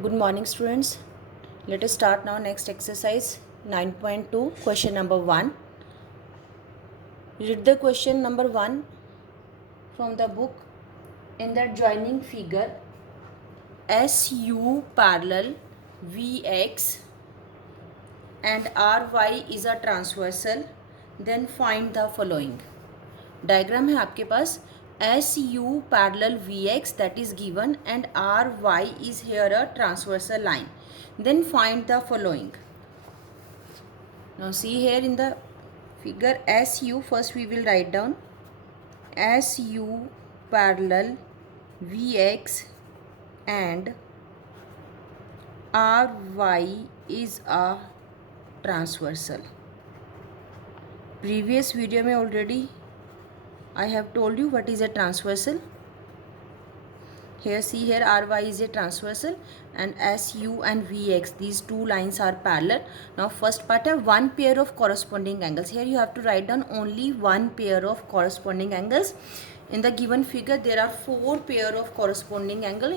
Good morning, students. Let us start now. Next exercise 9.2, question number 1. Read the question number 1 from the book. In the joining figure, SU parallel VX and RY is a transversal. Then find the following. Diagram है आपके पास. SU parallel VX that is given and RY is here a transversal line. Then find the following. Now see here in the figure SU, first we will write down SU parallel VX and RY is a transversal. Previous video में already I have told you what is a transversal. Here see here RY is a transversal and SU and VX, these two lines are parallel. Now first part है one pair of corresponding angles. Here you have to write down only one pair of corresponding angles. In the given figure there are four pair of corresponding angle.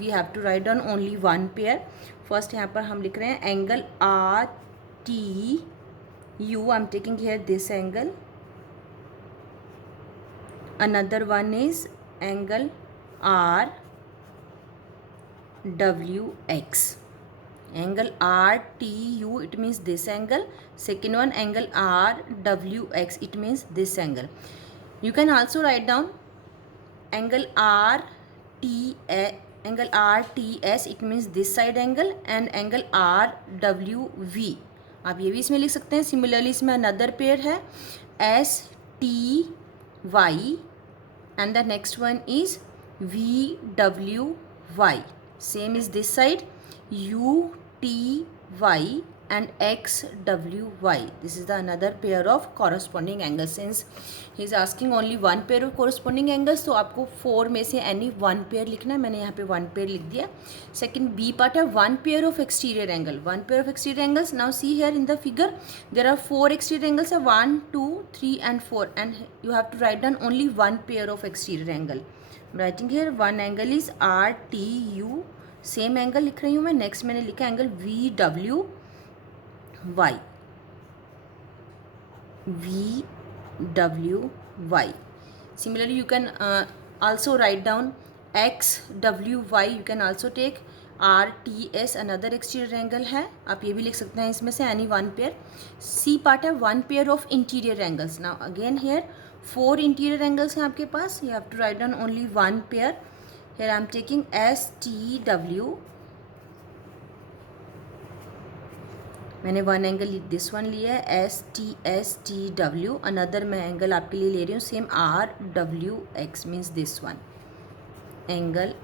We have to write down only one pair. First यहाँ पर हम लिख रहे हैं angle RTU. I'm taking here this angle. Another one is angle RWX. Angle RTU, it means this angle. Second one angle RWX, it means this angle. You can also write down angle RTS, it means this side angle, and angle RWV. आप ये भी इसमें लिख सकते हैं. Similarly इसमें another pair है STY and the next one is VWY. Same is this side UTY and XWY. This is the another pair of corresponding angles. Since he is asking only one pair of corresponding angles, तो आपको four में से any one pair लिखना है. मैंने यहाँ पे one pair लिख दिया. Second B part है one pair of exterior angle. One pair of exterior angles. Now see here in the figure there are four exterior angles. 1, 2, 3 and 4, and you have to write down only one pair of exterior angle. I'm writing here one angle is RTU. Same angle लिख रही हूँ मैं. Next मैंने लिखा angle VWY. Similarly you can also write down XWY. You can also take RTS, another exterior angle है. आप ये भी लिख सकते हैं इसमें से any one pair. C part है one pair of interior angles. Now again here four interior angles हैं आपके पास. You have to write down only one pair. Here I am taking STW. मैंने वन एंगल दिस वन लिया है STW. Another मैं angle आपके लिए ले रही हूँ same RWX means this one angle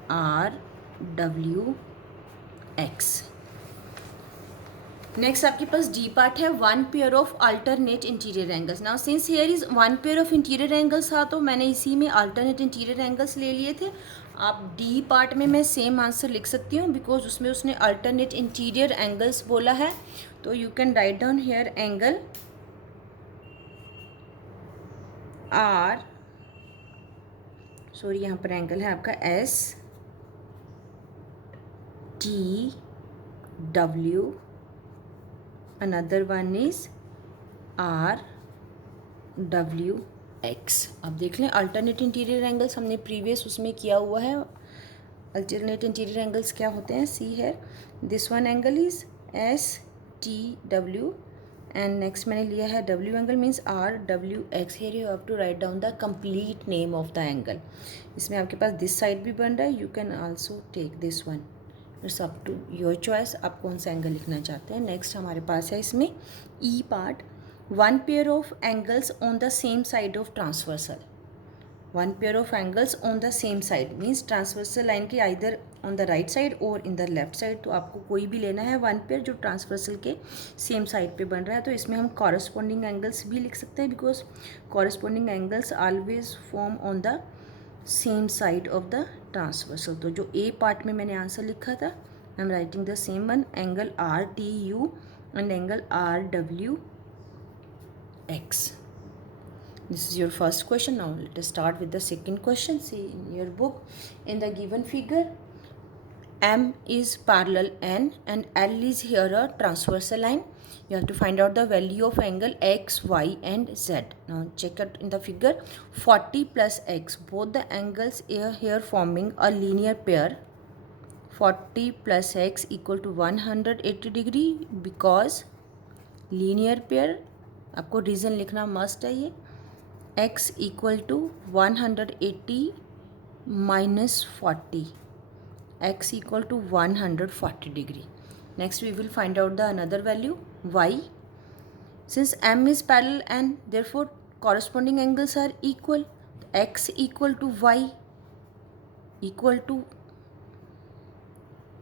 RWX. Next आपके पास डी पार्ट है one pair of alternate interior angles. Now since here is one pair of interior angles था तो मैंने इसी में अल्टरनेट इंटीरियर एंगल्स ले लिए थे. आप डी पार्ट में मैं सेम आंसर लिख सकती हूँ बिकॉज उसमें उसने अल्टरनेट इंटीरियर एंगल्स बोला है. तो you can write down here angle are, sorry यहाँ पर एंगल है आपका STW. Another one is RWX. अब देख लें अल्टरनेट इंटीरियर एंगल्स हमने प्रीवियस उसमें किया हुआ है. अल्टरनेट इंटीरियर एंगल्स क्या होते हैं? सी है this one angle is STW and next मैंने लिया है W angle means RWX. Here you have to write down the complete name of the angle. इसमें आपके पास दिस साइड भी बन रहा है. You can also take this one. It's up to your choice आप कौन सा एंगल लिखना चाहते हैं. नेक्स्ट हमारे पास है इसमें E part one pair of angles on the same side of transversal. One pair of angles on the same side means transversal line के either on the right side और इन द लेफ्ट साइड. तो आपको कोई भी लेना है one pair जो transversal के सेम साइड पे बन रहा है. तो इसमें हम कॉरस्पॉन्डिंग एंगल्स भी लिख सकते हैं because corresponding angles always form on the same side of the transversal. तो जो ए पार्ट में मैंने आंसर लिखा था I am writing the same one angle RTU and angle RWX. This is your first question. Now let us start with the second question. See in your book, in the given figure, M is parallel N and L is here a transversal line. You have to find out the value of angle X, Y and Z. Now check it in the figure. 40 plus X, both the angles are here forming a linear pair. 40 plus X equal to 180 degree because linear pair. आपको reason लिखना must है ये. X equal to 180 minus 40. X equal to 140 degree. Next we will find out the another value Y. Since M is parallel and therefore corresponding angles are equal, X equal to Y equal to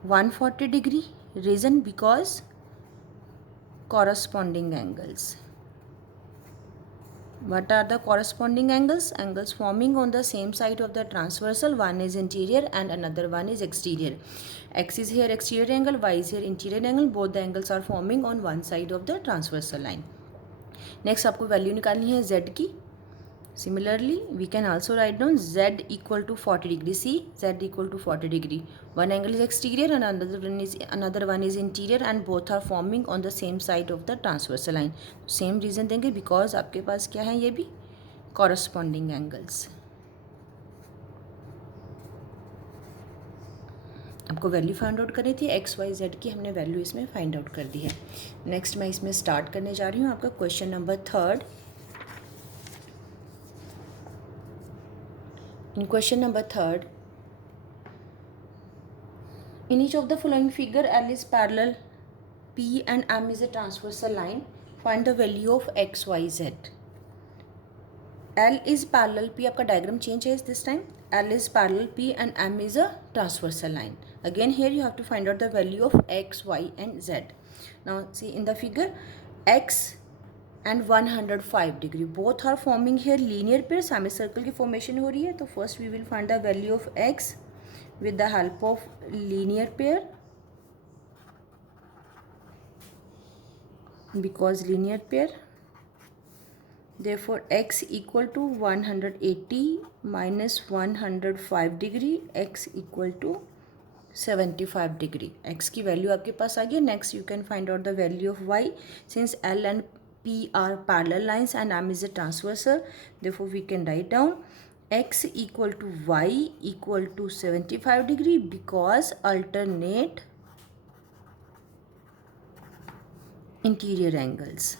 140 degree. Reason because corresponding angles. What are the corresponding angles? Angles forming on the same side of the transversal. One is interior and another one is exterior. X is here exterior angle, Y is here interior angle. Both the angles are forming on one side of the transversal line. Next आपको value निकालनी है Z की. Similarly, we can also write down Z equal to 40 degree. See, Z equal to 40 degree. One angle is exterior and another one is interior and both are forming on the same side of the transversal line. Same reason देंगे because आपके पास क्या है ये भी corresponding angles. आपको value find out करनी थी x Y Z की, हमने वैल्यू इसमें फाइंड आउट कर दी है. नेक्स्ट मैं इसमें स्टार्ट करने जा रही हूँ आपका question number 3. In question number 3, in each of the following figure, L is parallel P and M is a transversal line. Find the value of X, Y, Z. L is parallel P. आपका diagram change है this time. L is parallel P and M is a transversal line. Again here you have to find out the value of X, Y and Z. Now see in the figure, X and 105 degree both are forming here linear pair. Semicircle की formation हो रही है. तो first we will find the value of X with the help of linear pair, because linear pair, therefore X equal to 180 minus 105 degree. X equal to 75 degree. X की value आपके पास आ गई. Next you can find out the value of Y. Since L and P are parallel lines and M is a transversal, therefore we can write down X equal to Y equal to 75 degree because alternate interior angles.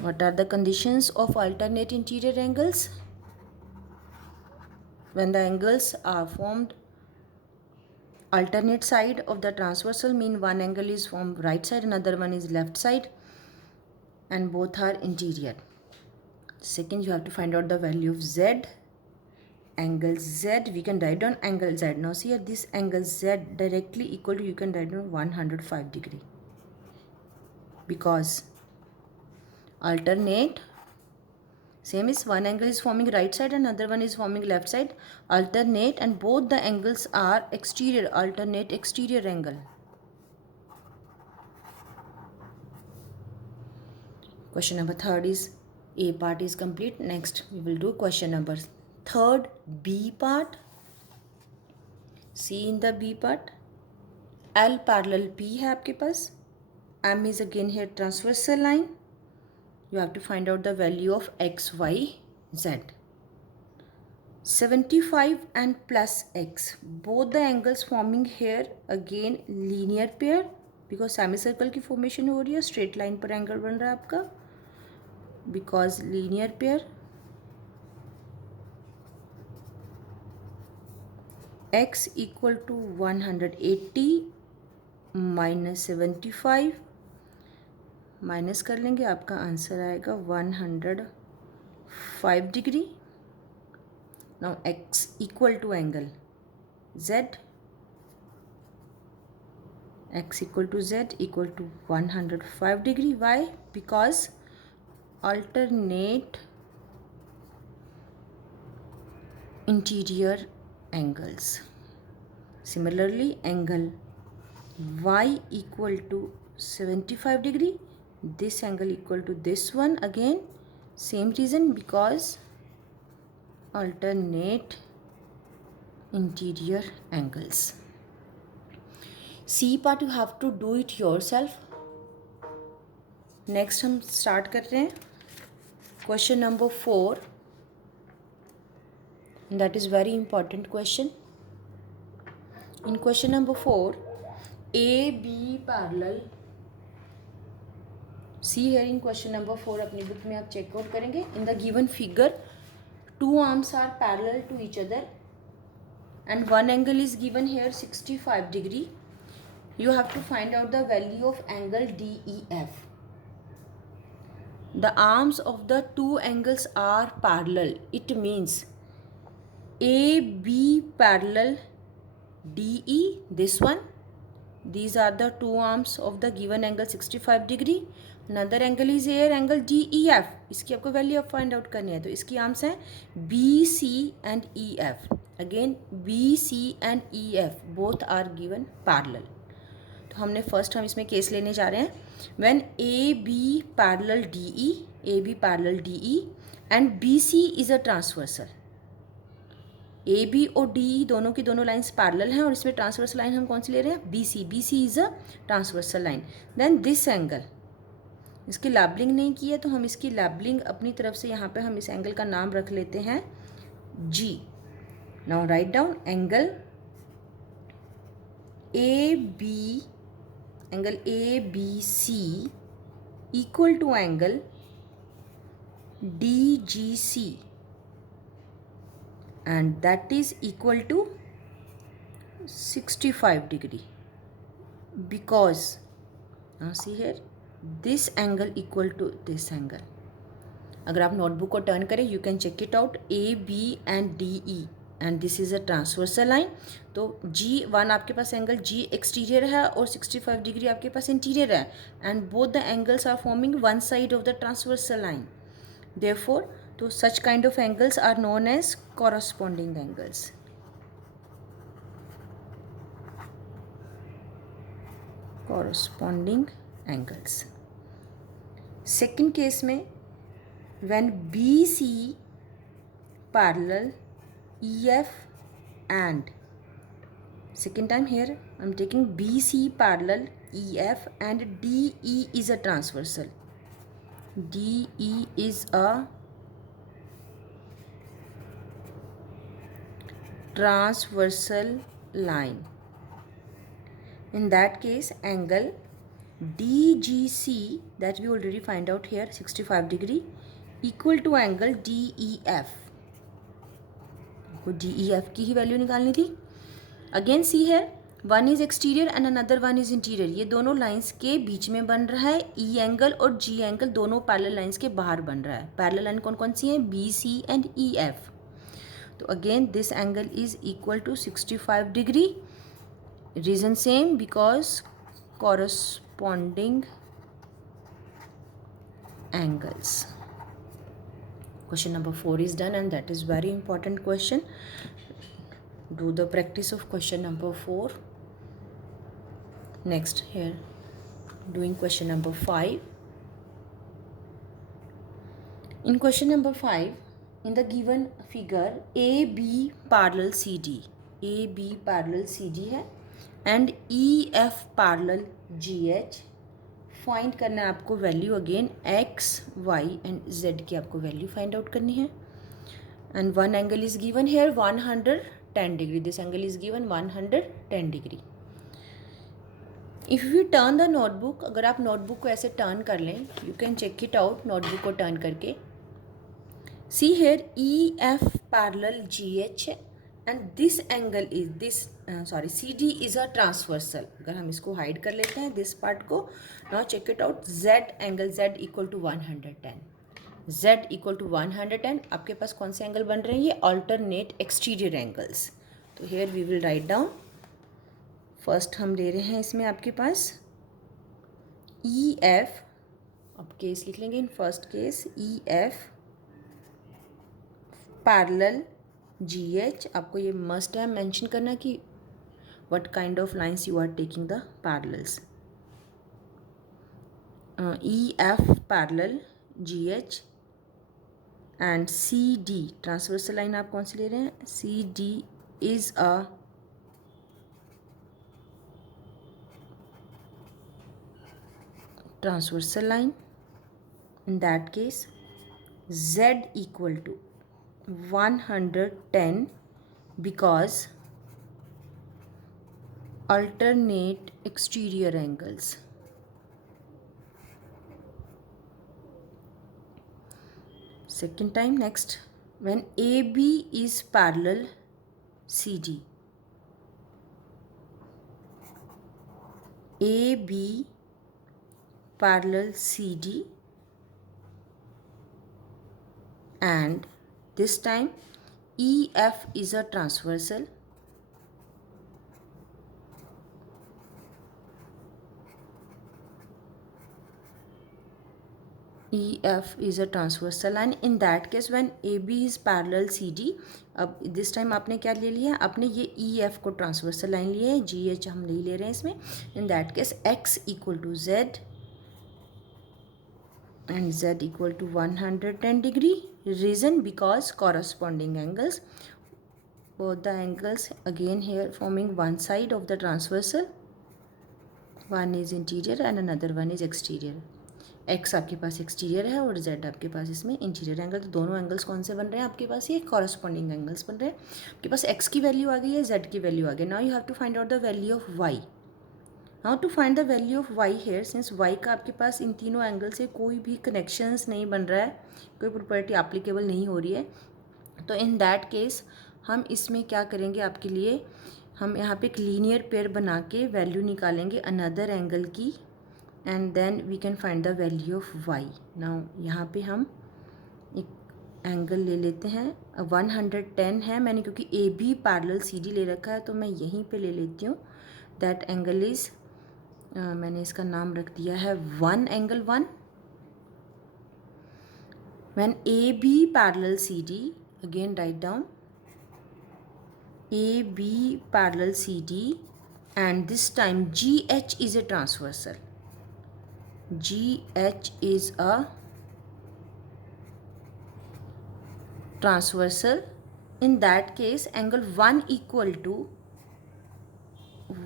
What are the conditions of alternate interior angles? When the angles are formed alternate side of the transversal, mean one angle is from right side, another one is left side, and both are interior. Second, you have to find out the value of Z. Angle Z, we can write down angle Z. Now see here, this angle Z directly equal to, you can write down 105 degree because alternate, same is one angle is forming right side and another one is forming left side. Alternate and both the angles are exterior, alternate exterior angle. Question number 3 is A part is complete. Next we will do question number 3 B part. See in the B part, L parallel P है आपके पास. M is again here transversal line. You have to find out the value of X, Y, Z. 75 and plus X, both the angles forming here again linear pair because semicircle की formation हो रही है. Straight line पर angle बन रहा है आपका because linear pair. X equal to 180 minus 75, minus कर लेंगे, आपका आंसर आएगा 105 degree. Now X equal to angle Z. X equal to Z equal to 105 degree. Why? Because alternate interior angles. Similarly, angle Y equal to 75 degree. This angle equal to this one. Again, same reason because alternate interior angles. C part you have to do it yourself. Next हम start कर रहे हैं question number 4. That is very important question. In question number 4, A B parallel. C है in question number 4 अपनी book में आप checkout करेंगे. In the given figure 2 arms are parallel to each other and one angle is given here 65 degree. You have to find out the value of angle DEF. The arms of the two angles are parallel. It means AB parallel DE, this one. These are the two arms of the given angle 65 degree. Another angle is here angle DEF. इसकी आपको value आप find out करनी है. तो इसकी arms हैं BC and EF. Again BC and EF both are given parallel. तो हमने फर्स्ट हम इसमें केस लेने जा रहे हैं. When AB parallel DE, AB parallel DE and BC is a transversal. A B और डी दोनों की दोनों लाइन्स पैरेलल हैं और इसमें ट्रांसवर्सल लाइन हम कौन सी ले रहे हैं? B C. B C is a transversal line. Then this angle, इसकी लैबलिंग नहीं की है तो हम इसकी लैबलिंग अपनी तरफ से यहाँ पे हम इस एंगल का नाम रख लेते हैं जी. Now write down angle A B, angle A B C equal to angle D G C, and that is equal to 65 degree because now see here this angle equal to this angle. अगर आप notebook को turn करें you can check it out. A B and D E and this is a transversal line. तो G1 आपके पास angle G exterior है और 65 degree आपके पास interior है and both the angles are forming one side of the transversal line. Therefore तो such kind of angles are known as corresponding angles. Corresponding angles. Second case में when BC parallel EF and second time here I'm taking BC parallel EF and DE is a transversal. DE is a transversal line. In that case angle DGC that we already find out here 65 degree equal to angle DEF. को DEF की ही value निकालनी थी. Again सी है one is exterior and another one is interior. ये दोनों lines के बीच में बन रहा है. ई एंगल और जी एंगल दोनों पैरेलल लाइंस के बाहर बन रहा है. पैरेलल लाइन कौन कौन सी हैं? B C and E F. तो again this angle is equal to 65 degree. Reason same because corresponding angles. Question number 4 is done and that is very important question. Do the practice of question number 4. Next here doing question number 5. In question number 5, in the given figure AB parallel CD, AB parallel CD है and EF parallel GH. Find करना है आपको value again x, y and z की आपको value find out करनी है. And one angle is given here 110 degree. This angle is given 110 degree. If you turn the notebook, अगर आप notebook को ऐसे टर्न कर लें, you can check it out notebook को टर्न करके. See here E F parallel G H and this angle is this C D is a transversal. अगर हम इसको हाइड कर लेते हैं दिस पार्ट को. Now check it out. Z angle Z equal to 110. Z equal to 110. आपके पास कौन से एंगल बन रहे हैं? ये अल्टरनेट एक्सटीरियर एंगल्स. तो here we will write down. First हम ले रहे हैं इसमें आपके पास ई एफ. अब केस लिख लेंगे. In first case E F parallel G H. आपको ये मस्ट है मेंशन करना कि what kind of lines you are taking the parallels. E F parallel G H and C D transversal line आप कौन सी ले रहे हैं? C D is a transversal line. In that case Z equal to 110 because alternate exterior angles. Second time, next, when AB is parallel CD, AB parallel CD, and this time EF is a transversal. EF is a transversal line. In that case when AB is parallel CD, अब this time आपने क्या ले लिया, आपने ये EF को transversal line लिया है, GH हम नहीं ले रहे हैं इसमें. In that case X equal to Z and Z equal to 110 degree. Reason because corresponding angles, both the angles again here forming one side of the transversal, one is interior and another one is exterior. X आपके पास exterior है और Z आपके पास इसमें interior angle. तो दोनों angles कौन से बन रहे हैं आपके पास, ये कॉरस्पॉन्डिंग एंगल्स बन रहे हैं. आपके पास X की वैल्यू आ गई है, Z की वैल्यू आ गई. Now you have to find out the value of Y. Now to find the value of Y here, since Y का आपके पास इन तीनों एंगल से कोई भी कनेक्शंस नहीं बन रहा है, कोई प्रॉपर्टी एप्लीकेबल नहीं हो रही है, तो इन दैट केस हम इसमें क्या करेंगे, आपके लिए हम यहाँ पे एक लीनियर पेयर बना के वैल्यू निकालेंगे अनदर एंगल की, and then we can find the value of Y. Now यहाँ पे हम एक एंगल ले लेते हैं, 110 है मैंने, क्योंकि A B parallel C D ले रखा है तो मैं यहीं पे ले लेती हूँ. दैट एंगल इज़, मैंने इसका नाम रख दिया है 1 angle 1. When A B parallel C D, again write down A B parallel C D, and this time G H is a transversal. GH is a transversal. In that case angle 1 equal to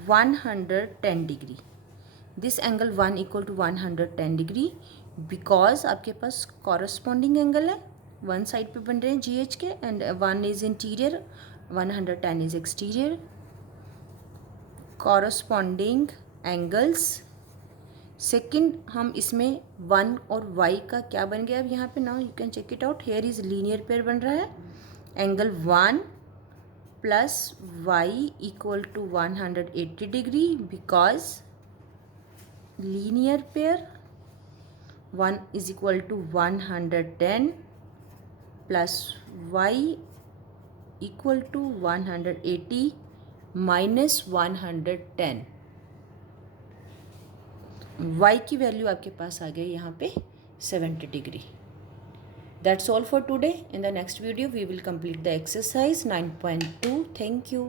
110 degree. This angle 1 equal to 110 degree because आपके पास corresponding angle है, one side पे बन रहे हैं GH के, and 1 is interior, 110 is exterior. Corresponding angles. Second हम इसमें 1 और y का क्या बन गया अब यहाँ पे. Now you can check it out. Here is linear pair बन रहा है. Angle 1 plus y equal to 180 degree because linear pair. 1 is equal to 110 plus y equal to 180 minus 110. y की वैल्यू आपके पास आ गई यहाँ पे 70 degree. That's all for today. In the next video we will complete the exercise 9.2. Thank you.